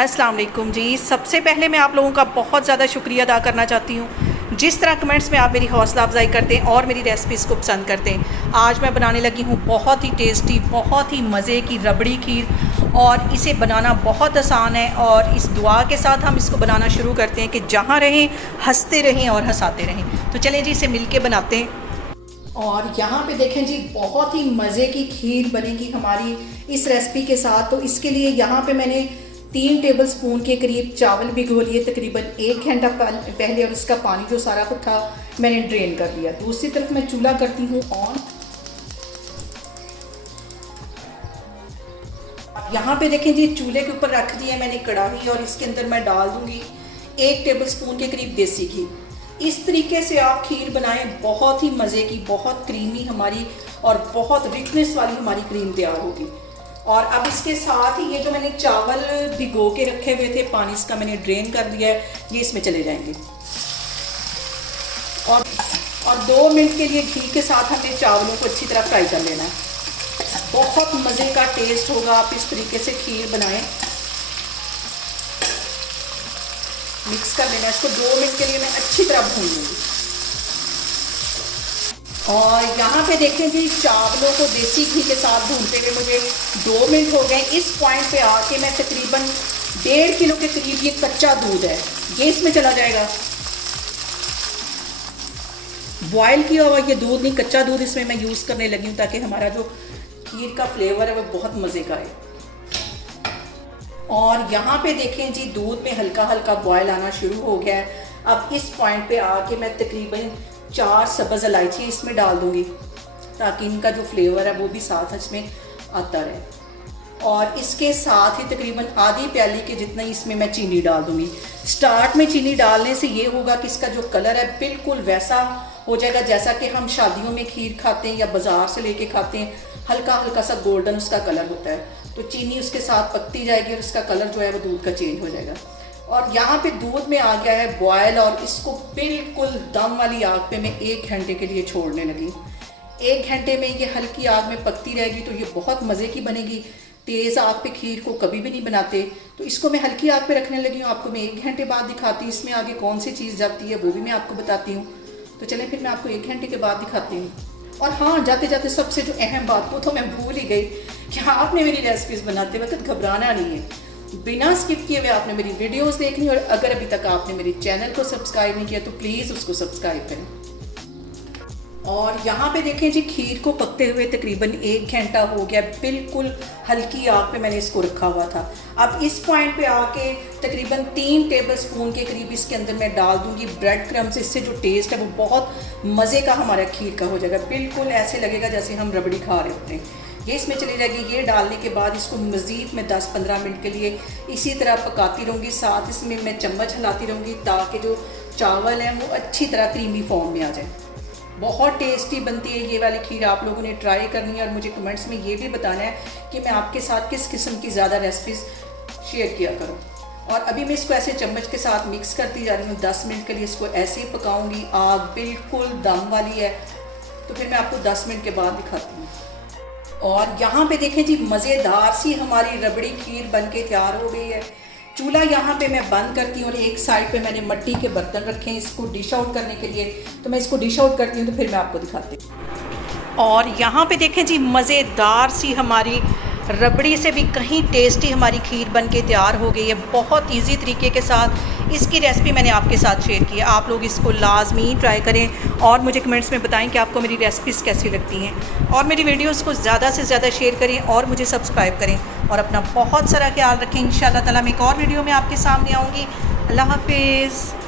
अस्सलाम वालेकुम जी। सबसे पहले मैं आप लोगों का बहुत ज़्यादा शुक्रिया अदा करना चाहती हूँ जिस तरह कमेंट्स में आप मेरी हौसला अफजाई करते हैं और मेरी रेसिपीज़ को पसंद करते हैं। आज मैं बनाने लगी हूँ बहुत ही टेस्टी, बहुत ही मज़े की रबड़ी खीर और इसे बनाना बहुत आसान है। और इस दुआ के साथ हम इसको बनाना शुरू करते हैं कि जहाँ रहें हंसते रहें और हंसाते रहें। तो चलें जी, इसे मिल के बनाते हैं। और यहाँ पे देखें जी, बहुत ही मज़े की खीर बनेगी हमारी इस रेसिपी के साथ। तो इसके लिए यहाँ पे मैंने 3 टेबलस्पून के करीब चावल भिगो लिए तकरीबन 1 घंटा पहले, और इसका पानी जो सारा कुछ था मैंने ड्रेन कर दिया। दूसरी तरफ मैं चूल्हा करती हूँ ऑन। यहाँ पे देखें जी, चूल्हे के ऊपर रख दी है मैंने कढ़ाई और इसके अंदर मैं डाल दूँगी 1 टेबलस्पून के करीब देसी घी। इस तरीके से आप खीर बनाएं, बहुत ही मज़े की, बहुत क्रीमी हमारी और बहुत रिचनेस वाली हमारी क्रीम तैयार होगी। और अब इसके साथ ही ये जो मैंने चावल भिगो के रखे हुए थे, पानी इसका मैंने ड्रेन कर दिया है, ये इसमें चले जाएंगे। और 2 मिनट के लिए घी के साथ हमने चावलों को अच्छी तरह फ्राई कर लेना है। बहुत मज़े का टेस्ट होगा, आप इस तरीके से खीर बनाएं। मिक्स कर लेना इसको। 2 मिनट के लिए मैं अच्छी तरह भून लूँगी। और यहाँ पे देखें जी, चावलों को देसी घी के साथ भूनते हुए मुझे 2 मिनट हो गए। इस पॉइंट पे आके मैं तकरीबन 1.5 किलो के करीब ये कच्चा दूध है, ये इसमें चला जाएगा। बॉयल किया हुआ ये दूध नहीं, कच्चा दूध इसमें मैं यूज़ करने लगी हूँ ताकि हमारा जो खीर का फ्लेवर है वो बहुत मज़े का है। और यहाँ पे देखें जी, दूध में हल्का हल्का बॉयल आना शुरू हो गया है। अब इस पॉइंट पे आके मैं तकरीबन 4 सब्ज़ इलायची इसमें डाल दूँगी ताकि इनका जो फ्लेवर है वो भी साथ इसमें आता रहे। और इसके साथ ही तकरीबन आधी प्याली के जितना ही इसमें मैं चीनी डाल दूँगी। स्टार्ट में चीनी डालने से ये होगा कि इसका जो कलर है बिल्कुल वैसा हो जाएगा जैसा कि हम शादियों में खीर खाते हैं या बाज़ार से लेके खाते हैं, हल्का हल्का सा गोल्डन उसका कलर होता है। तो चीनी उसके साथ पकती जाएगी और इसका कलर जो है वो दूध का चेंज हो जाएगा। और यहाँ पे दूध में आ गया है बॉयल, और इसको बिल्कुल दम वाली आग पे मैं 1 घंटे के लिए छोड़ने लगी। 1 घंटे में ये हल्की आग में पकती रहेगी तो ये बहुत मज़े की बनेगी। तेज़ आग पे खीर को कभी भी नहीं बनाते, तो इसको मैं हल्की आग पे रखने लगी हूँ। आपको मैं 1 घंटे बाद दिखाती हूँ इसमें आगे कौन सी चीज़ जाती है, वो भी मैं आपको बताती हूँ। तो चलें फिर मैं आपको 1 घंटे के बाद दिखाती हूँ। और हाँ, जाते जाते सबसे जो अहम बात वो तो मैं भूल ही गई कि आपने मेरी रेसिपीज़ बनाते वक्त घबराना नहीं है। बिना स्किप किए हुए आपने मेरी वीडियोस देखनी, और अगर अभी तक आपने मेरे चैनल को सब्सक्राइब नहीं किया तो प्लीज़ उसको सब्सक्राइब करें। और यहाँ पे देखें जी, खीर को पकते हुए तकरीबन 1 घंटा हो गया। बिल्कुल हल्की आग पे मैंने इसको रखा हुआ था। अब इस पॉइंट पे आके तकरीबन 3 टेबलस्पून के करीब इसके अंदर मैं डाल दूँगी ब्रेड क्रम्स। इससे जो टेस्ट है वो बहुत मज़े का हमारा खीर का हो जाएगा। बिल्कुल ऐसे लगेगा जैसे हम रबड़ी खा रहे होते हैं। ये इसमें चली जाएगी। ये डालने के बाद इसको मज़ीद मैं 10-15 मिनट के लिए इसी तरह पकाती रहूँगी। साथ इसमें मैं चम्मच हिलाती रहूँगी ताकि जो चावल है वो अच्छी तरह क्रीमी फॉर्म में आ जाए। बहुत टेस्टी बनती है ये वाली खीर, आप लोगों ने ट्राई करनी है। और मुझे कमेंट्स में ये भी बताना है कि मैं आपके साथ किस किस्म की ज़्यादा रेसिपीज़ शेयर किया करूँ। और अभी मैं इसको ऐसे चम्मच के साथ मिक्स करती जा रही हूँ। 10 मिनट के लिए इसको ऐसे ही पकाऊँगी। आग बिल्कुल दम वाली है, तो फिर मैं आपको 10 मिनट के बाद दिखाती हूँ। और यहाँ पे देखें जी, मज़ेदार सी हमारी रबड़ी खीर बनके तैयार हो गई है। चूल्हा यहाँ पे मैं बंद करती हूँ और एक साइड पे मैंने मिट्टी के बर्तन रखे हैं इसको डिश आउट करने के लिए। तो मैं इसको डिश आउट करती हूँ तो फिर मैं आपको दिखाती हूँ। और यहाँ पे देखें जी, मज़ेदार सी हमारी रबड़ी से भी कहीं टेस्टी हमारी खीर बनके तैयार हो गई है। बहुत इजी तरीके के साथ इसकी रेसिपी मैंने आपके साथ शेयर की है। आप लोग इसको लाजमी ट्राई करें और मुझे कमेंट्स में बताएं कि आपको मेरी रेसिपीज़ कैसी लगती हैं। और मेरी वीडियोस को ज़्यादा से ज़्यादा शेयर करें और मुझे सब्सक्राइब करें। और अपना बहुत सारा ख्याल रखें। इंशाअल्लाह ताला मैं एक और वीडियो में आपके सामने आऊँगी। अल्लाह हाफिज़।